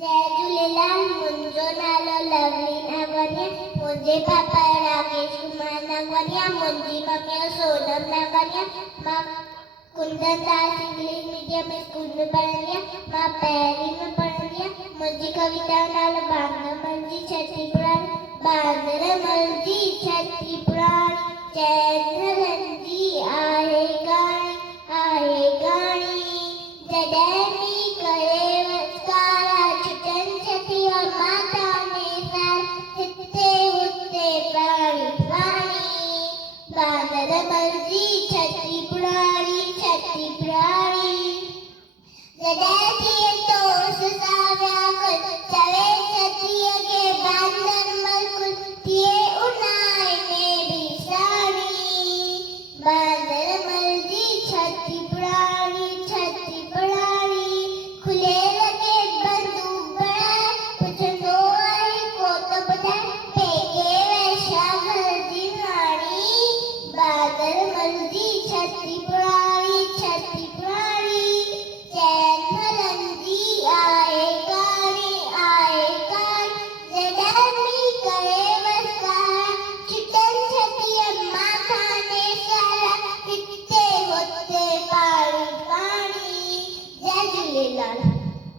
जय झूलेलाल। मुंहिंजो नालो लवलीन अगवानी। मुंहिंजे पापा राकेश कुमार नागवानी। मुंहिंजी मम्मी सोनम नागवानी। मां कुंदन दास इंग्लिश मीडियम स्कूल में पढ़ंदी आहियां। मां पहिरीं में पढ़ंदी आहियां। मुंहिंजी कविता जो नालो बांदरमल जी छठी पुराणी। बांदरमल जी छठी पुराणी चैनलनि जी आहे गाणी जॾहिं